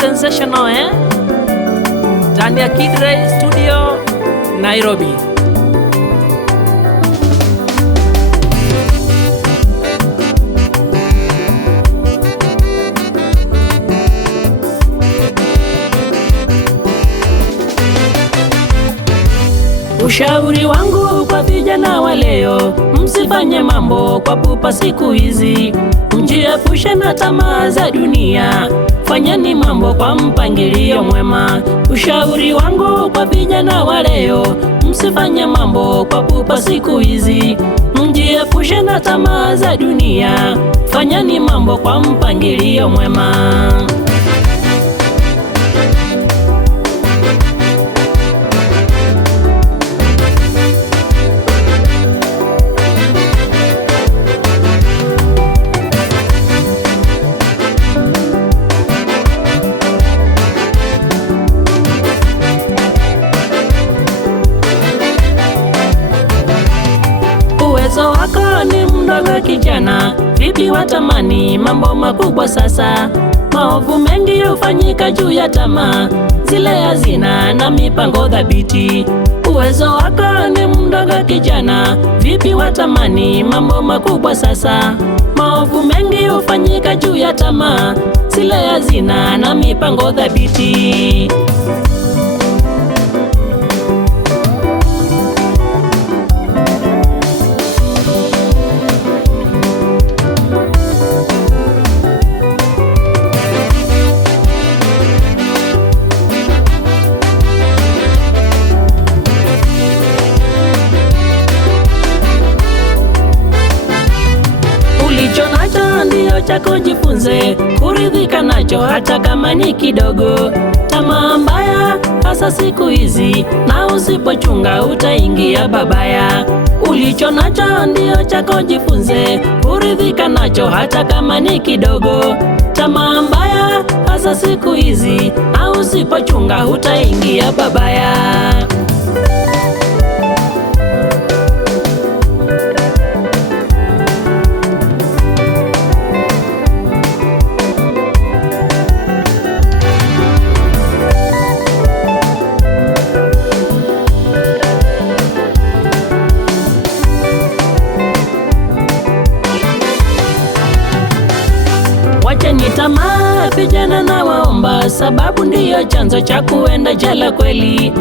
sensational ndani ya Kid Ray Studio Nairobi. Ushauri wangu kwa vijana wa leo, msifanye mambo kwa pupa siku hizi, mjiepushe na tamaa za dunia, fanyeni mambo kwa mpangilio mwema. Ushauri wangu kwa vijana wa leo, msifanye mambo kwa pupa siku hizi, mjiepushe na tamaa za dunia, fanyeni mambo kwa mpangilio mwema. Uwezo wako ni mdogo kijana, vipi watamani mambo makubwa sasa? Maovu mengi hufanyika juu ya tamaa, zile hazina na mipango dhabiti. Uwezo wako ni mdogo kijana, vipi watamani mambo makubwa sasa? Maovu mengi hufanyika juu ya tamaa, zile hazina na mipango dhabiti. Ulicho nacho ndio chako, jifunze kuridhika nacho hata kama ni kidogo. Tamaa mbaya hasa siku hizi, na usipochunga utaingia babaya. Ulicho nacho ndio chako, jifunze kuridhika nacho hata kama ni kidogo. Tamaa mbaya hasa siku hizi, na usipochunga utaingia babaya. Wacheni tamaa vijana na waomba, sababu ndiyo chanzo cha kuenda jela kweli.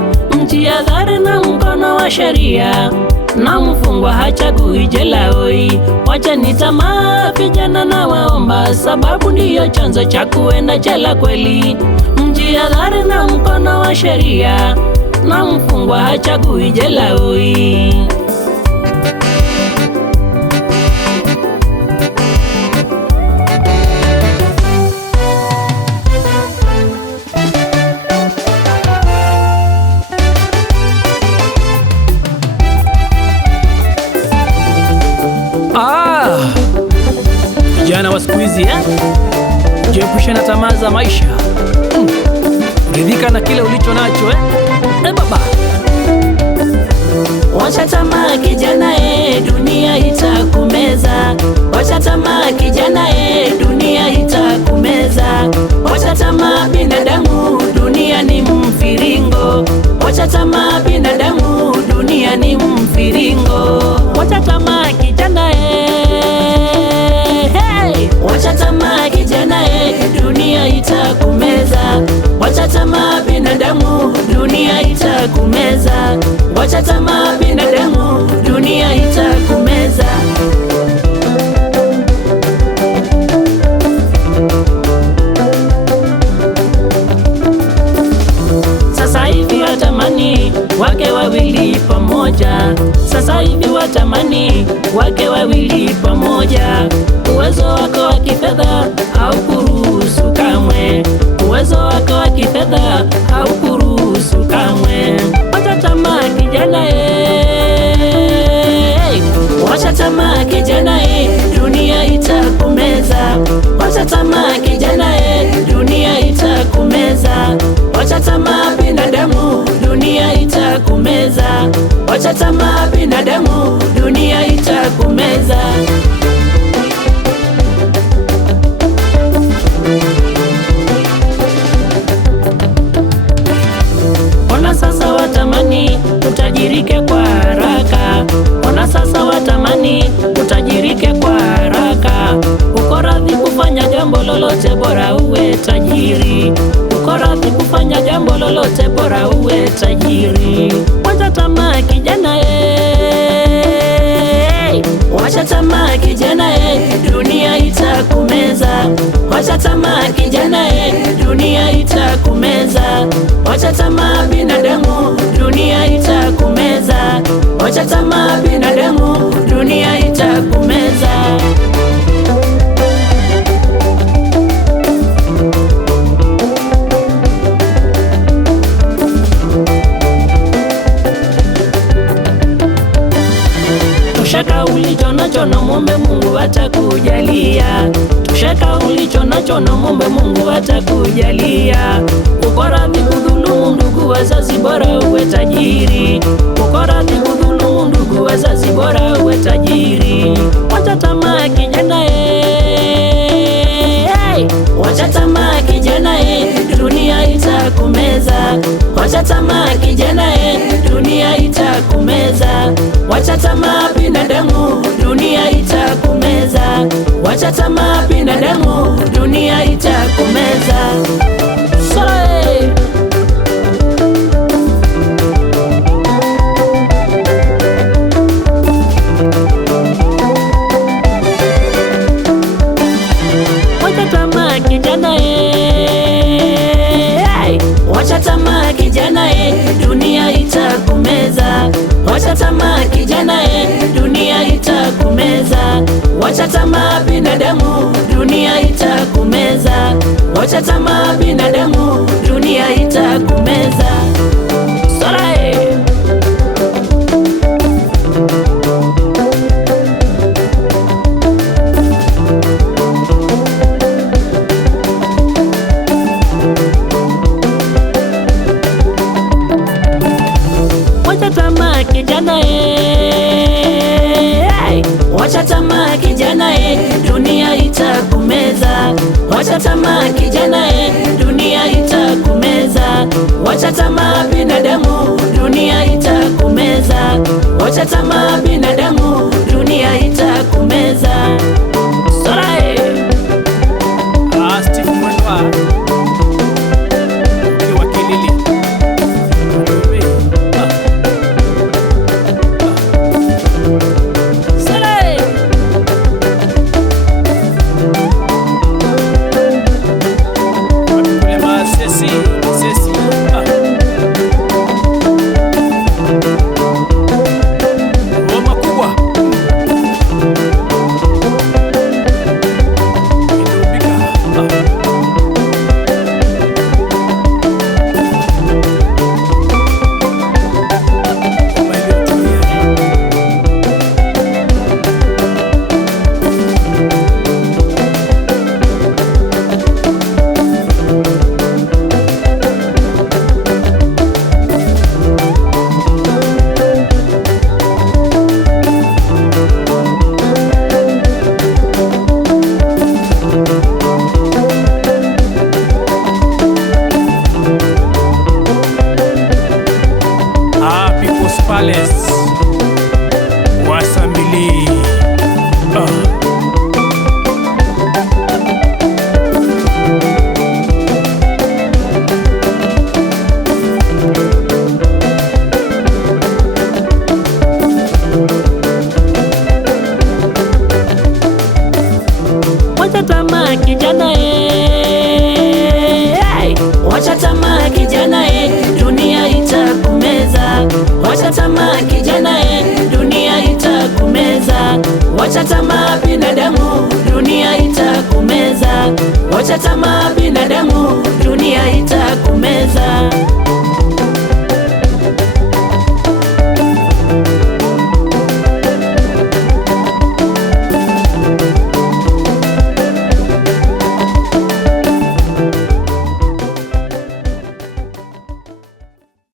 Mjihadhari na mkono wa sheria, na mfungwa hachagui jela hoi. Wacheni tamaa vijana na waomba, sababu ndiyo chanzo cha kuenda jela kweli. Mjihadhari na mkono wa sheria, na mfungwa hachagui jela hoi. Vijana wa siku hizi jiepushe na tamaa za maisha, ridhika na kile ulicho nacho baba. Wacha tamaa kijana dunia itakumeza. Wacha tamaa kijana dunia itakumeza. Wacha tamaa binadamu, dunia ni mfiringo. Wacha tamaa binadamu, dunia ni mfiringo. Wacha tamaa kijana wacha tamaa kijana dunia itakumeza. Wacha tamaa binadamu, dunia itakumeza. Wacha tamaa binadamu, dunia itakumeza. Sasa hivi watamani wake wawili pamoja. Sasa hivi watamani wake wawili pamoja. Uwezo wako wa kifedha haukuruhusu kamwe. Uwezo wako wa kifedha haukuruhusu kamwe. Wacha tamaa kijana wacha tamaa kijana dunia itakumeza. Wacha tamaa kijana dunia itakumeza. Wacha tamaa binadamu, dunia itakumeza. Wacha tamaa binadamu, dunia itakumeza. Ona sasa watamani utajirike kwa haraka, ona sasa watamani utajirike kwa haraka. Uko radhi kufanya jambo lolote bora uwe tajiri, uko radhi kufanya jambo lolote bora uwe tajiri. Wacha tamaa kijana, wacha tamaa kijana, dunia itakumeza. Wacha tamaa kijana, dunia itakumeza. Wacha tamaa binadamu, dunia itakumeza. Wacha tamaa binadamu, dunia itakumeza. Shaka ulicho nacho na muombe Mungu atakujalia. Shaka ulicho nacho na muombe Mungu atakujalia. Uko radhi kudhulumu ndugu wazazi bora uwe tajiri, uko radhi kudhulumu ndugu wazazi bora uwe tajiri. Wacha tamaa kijana, wacha tamaa kijana, dunia itakumeza. Wacha tamaa kijana, dunia itakumeza. Wacha tamaa binadamu, dunia itakumeza. Wacha tamaa binadamu, dunia itakumeza. Sole! Wacha tamaa kijana, wacha tamaa kijana, dunia itakumeza. Wacha tamaa kijana, dunia itakumeza. Wacha tamaa binadamu, dunia itakumeza. Wacha tamaa binadamu, dunia itakumeza. Sole! Wacha tamaa kijana, wacha tamaa kijana, dunia itakumeza. Wacha tamaa kijana, dunia itakumeza. Wacha tamaa binadamu, dunia itakumeza. Wacha tamaa binadamu, dunia itakumeza. Sole! Steve Mwendwa ukiwa Kilili. Sole! Kule Masesi, Sesi. Ngoma kubwa. People's Palace Wasamili. Wacha tamaa kijana, wacha tamaa kijana, dunia itakumeza. Wacha tamaa kijana, dunia itakumeza. Wacha tamaa binadamu, dunia itakumeza. Wacha tamaa binadamu,